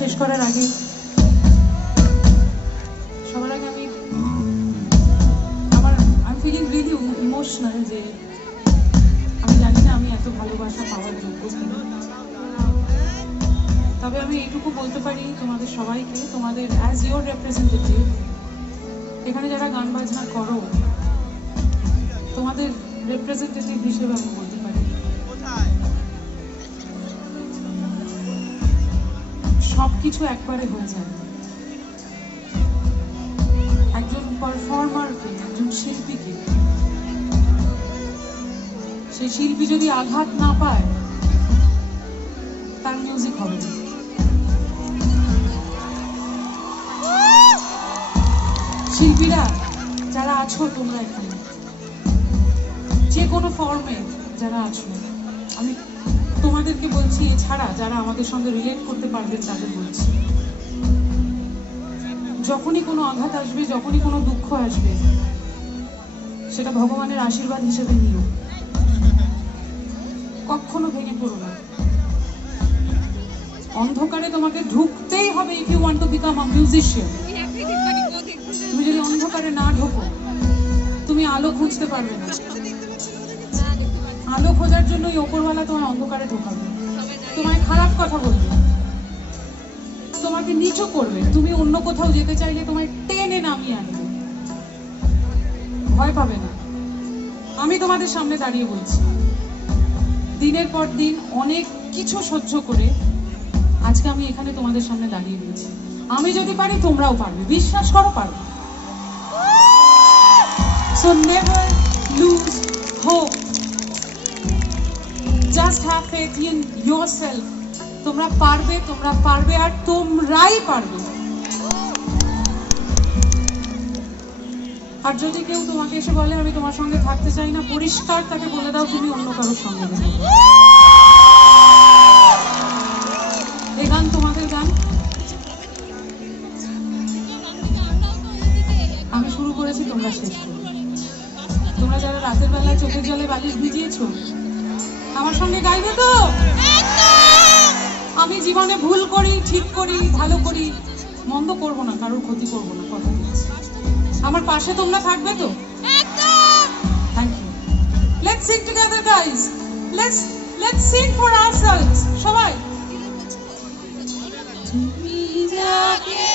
শেষ করার আগে সবার আগে আমি ফিলিং রিয়েলি ইমোশনাল যে আমি জানি না আমি এত ভালোবাসা পাওয়ার যোগ্য কিনা, তবে আমি এইটুকু বলতে পারি তোমাদের সবাইকে, তোমাদের অ্যাজ ইয়োর রিপ্রেজেন্টেটিভ এখানে যারা গান বাজনা করো তোমাদের রিপ্রেজেন্টেটিভ হিসেবে আমি বলতে পারি সবকিছু একবারে হয়ে যায়। একজন পারফর্মারকে, একজন শিল্পীকে, সেই শিল্পী যদি আঘাত না পায় তার মিউজিক হবে না। শিল্পীরা যারা আছো তোমরা এখানে যে কোনো ফর্মে যারা আছো, আমি তোমাদেরকে বলছি, এছাড়া যারা আমাদের সঙ্গে রিলেট করতে পারবেন তাদের বলছি, যখনই কোনো আঘাত আসবে, যখনই কোনো দুঃখ আসবে, সেটা ভগবানের আশীর্বাদ হিসেবে নিও, কখনো ভেঙে পড়ো না। অন্ধকারে তোমাকে ঢুকতেই হবে if you want to become a musician. তুমি যদি অন্ধকারে না ঢোকো তুমি আলো খুঁজতে পারবে না। আলো খোঁজার জন্য ওই ওপরওয়ালা তোমার অন্ধকারে ঢোকাবে, তোমায় খারাপ কথা বলবে, তোমাকে নিচু করবে, তুমি অন্য কোথাও যেতে চাইলে তোমায় টেনে নামিয়ে আনবে। ভয় পাবে না। আমি তোমাদের সামনে দাঁড়িয়ে বলছি, দিনের পর দিন অনেক কিছু সহ্য করে আজকে আমি এখানে তোমাদের সামনে দাঁড়িয়ে রয়েছি। আমি যদি পারি তোমরাও পারবে, বিশ্বাস করো পারবে। So never lose hope. Just have faith in yourself. তোমরা পারবে, তোমরা পারবে, আর তোমরাই পারবে। আর যদি কেউ তোমাকে এসে বলে আমি তোমার সঙ্গে থাকতে চাই না, পরিষ্কার তাকে বলে দাও তুমি অন্য কারোর সঙ্গে দেখো। এই গান তোমাদের গান। আমি শুরু করেছি, তোমরা শেষ করো। তোমরা যারা রাতের বেলায় চোখের জলে বালিশ ভিজিয়েছো আমার সঙ্গে গাইবে তো? আমি জীবনে ভুল করি, ঠিক করি, ভালো করি, মন্দ করবো না, কারোর ক্ষতি করবো না, কথা দিচ্ছি। আমার পাশে তোমরা থাকবে তো? Thank you. Let's sing together guys, let's sing for ourselves. সবাই তুমি যাকে